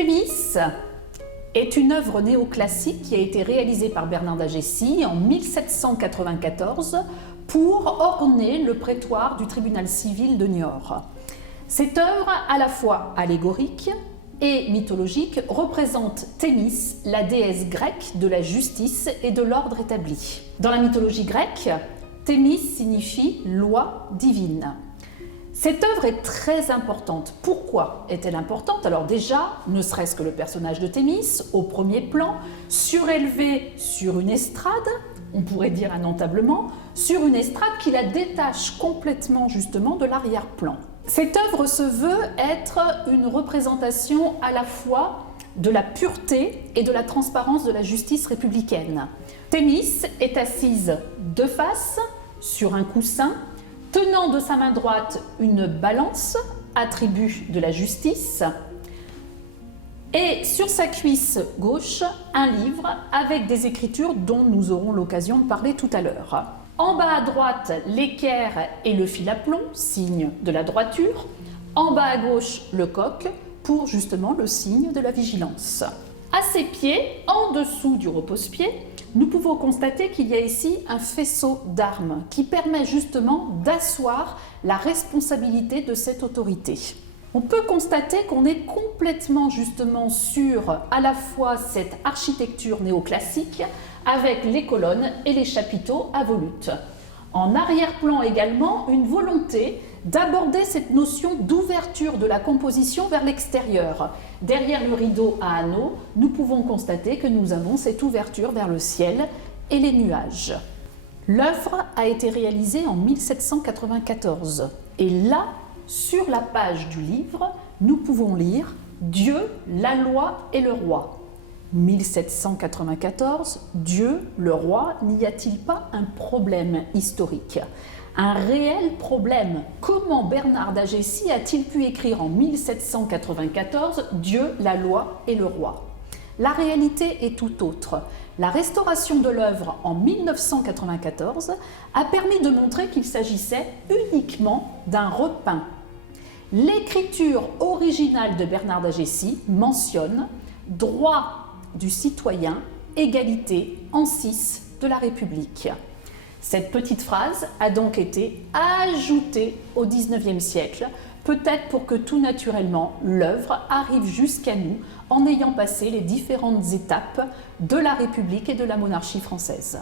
Thémis est une œuvre néoclassique qui a été réalisée par Bernard d'Agessi en 1794 pour orner le prétoire du tribunal civil de Niort. Cette œuvre, à la fois allégorique et mythologique, représente Thémis, la déesse grecque de la justice et de l'ordre établi. Dans la mythologie grecque, Thémis signifie loi divine. Cette œuvre est très importante. Pourquoi est-elle importante? Alors déjà, ne serait-ce que le personnage de Thémis, au premier plan, surélevé sur une estrade, on pourrait dire un entablement, sur une estrade qui la détache complètement justement de l'arrière-plan. Cette œuvre se veut être une représentation à la fois de la pureté et de la transparence de la justice républicaine. Thémis est assise de face sur un coussin, tenant de sa main droite une balance, attribut de la justice, et sur sa cuisse gauche, un livre avec des écritures dont nous aurons l'occasion de parler tout à l'heure. En bas à droite, l'équerre et le fil à plomb, signe de la droiture. En bas à gauche, le coq, pour justement le signe de la vigilance. À ses pieds, en dessous du repose-pied, nous pouvons constater qu'il y a ici un faisceau d'armes qui permet justement d'asseoir la responsabilité de cette autorité. On peut constater qu'on est complètement justement sur à la fois cette architecture néoclassique avec les colonnes et les chapiteaux à volutes. En arrière-plan également, une volonté d'aborder cette notion d'ouverture de la composition vers l'extérieur. Derrière le rideau à anneaux, nous pouvons constater que nous avons cette ouverture vers le ciel et les nuages. L'œuvre a été réalisée en 1794 et là, sur la page du livre, nous pouvons lire « Dieu, la loi et le roi ». 1794, Dieu, le roi, n'y a-t-il pas un problème historique? Un réel problème. Comment Bernard d'Agessi a-t-il pu écrire en 1794 « Dieu, la loi et le roi » ? La réalité est tout autre. La restauration de l'œuvre en 1994 a permis de montrer qu'il s'agissait uniquement d'un repeint. L'écriture originale de Bernard d'Agessi mentionne « droit du citoyen, égalité en 6 de la République ». Cette petite phrase a donc été ajoutée au XIXe siècle, peut-être pour que tout naturellement l'œuvre arrive jusqu'à nous en ayant passé les différentes étapes de la République et de la monarchie française.